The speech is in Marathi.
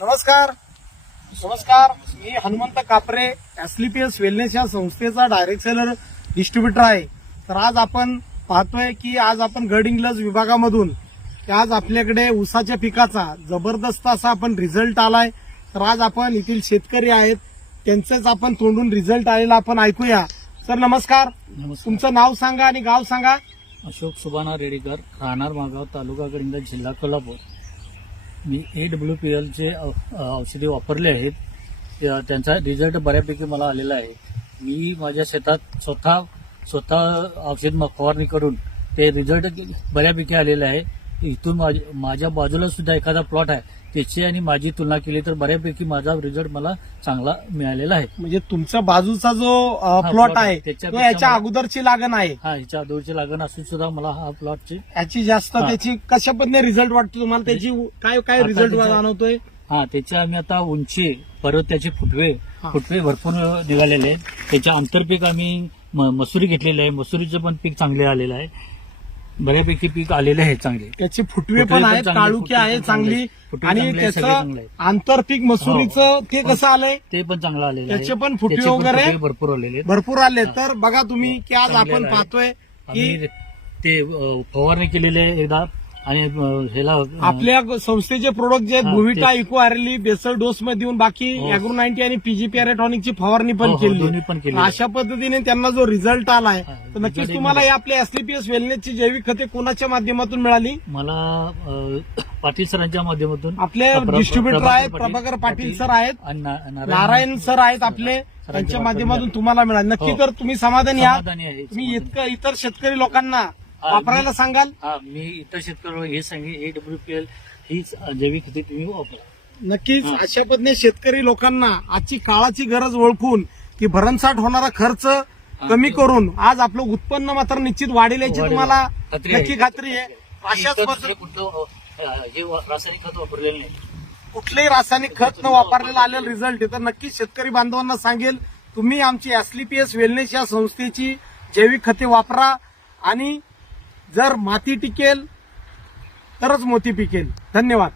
नमस्कार. मी हनुमंत कापरे, एसलीपीएस वेलनेस या संस्थेचा डायरेक्ट सेलर डिस्ट्रीब्युटर आहे. तर आज आपण पाहतोय की आज आपण गड इंग्लज विभागामधून आज आपल्याकडे ऊसाच्या पिकाचा जबरदस्त असा आपण रिझल्ट आलाय. तर आज आपण येथील शेतकरी आहेत त्यांचंच आपण तोंडून रिझल्ट आलेला आपण ऐकूया. सर नमस्कार. तुमचं नाव सांगा आणि गाव सांगा. अशोक सुभाना रेडीकर, राहणार मागाव, तालुका गड इंग्लज, जिल्हा कोल्हापूर. मी AWPL चे औषधे वापरले आहेत. त्यांचा रिझल्ट बऱ्यापैकी मला आलेला आहे. मी माझ्या शेतात स्वतः औषध फवारणी करून ते रिझल्ट बऱ्यापैकी आलेले आहे. इथून माझ्या बाजूला सुद्धा एखादा प्लॉट आहे, त्याची आणि माझी तुलना केली तर बऱ्यापैकी माझा रिझल्ट मला चांगला मिळालेला आहे. म्हणजे तुमच्या बाजूचा जो प्लॉट आहे तो याच्या अगोदरची लागण आहे. हा, ह्याच्या अगोदरची लागण असून सुद्धा मला हा प्लॉटची याची जास्त त्याची कशा पद्धतीने रिझल्ट वाटतो तुम्हाला? त्याची काय रिझल्ट जाणवतोय? हा, त्याच्या आम्ही आता उंची परत त्याचे फुटवे भरपूर निघालेले आहेत. त्याच्या आंतरपीक आम्ही मसुरी घेतलेली आहे. मसुरीचं पण पीक चांगले आलेलं आहे. बऱ्यापैकी पीक आलेले आहे चांगले. त्याचे फुटवे पण आहेत, काळुकी आहे चांगली, आणि त्याचं आंतरपीक मसुरीचं ते कसं आलंय? ते पण चांगलं आलेलं आहे. त्याचे पण फुटवे वगैरे भरपूर आले. तर बघा तुम्ही की आज आपण पाहतोय की ते फवारणी केलेले आहे एकदा, आणि ह्याला आपल्या संस्थेचे प्रोडक्ट जे आहेत भुविटा, इको आरली, बेसल डोस मध्ये देऊन बाकी अॅग्रो 90 आणि PGP अॅरेटॉनिकची फवारणी पण केली. अशा पद्धतीने त्यांना जो रिझल्ट आलाय तर नक्कीच तुम्हाला या आपल्या एसलीपीएस वेलनेसची जैविक खते कोणाच्या माध्यमातून मिळाली? मला पाटील सरांच्या माध्यमातून. आपले डिस्ट्रीब्युटर आहेत प्रभाकर पाटील सर आहेत, नारायण सर आहेत आपले, त्यांच्या माध्यमातून तुम्हाला मिळाली. नक्की तर तुम्ही समाधानी आहात? तुम्ही इतर शेतकरी लोकांना वापरायला सांगाल? मी इतर शेतकऱ्यांना हे सांगेन, AWPL ही जैविक खते तुम्ही वापरा. नक्कीच अशा पद्धतीने शेतकरी लोकांना आजची काळाची गरज ओळखून की भरमसाठ होणारा खर्च कमी करून आज आपलं उत्पन्न मात्र निश्चित वाढेल याची तुम्हाला नक्की खात्री आहे. अशाच हे रासायनिक खत वापरलेलं नाही, कुठलेही रासायनिक खत न वापरलेलं आलेलं रिझल्ट आहे. तर नक्कीच शेतकरी बांधवांना सांगेल तुम्ही आमची एसलीपीएस वेलनेस या संस्थेची जैविक खते वापरा, आणि जर माती टिकेल तरच मोती पिकेल. धन्यवाद.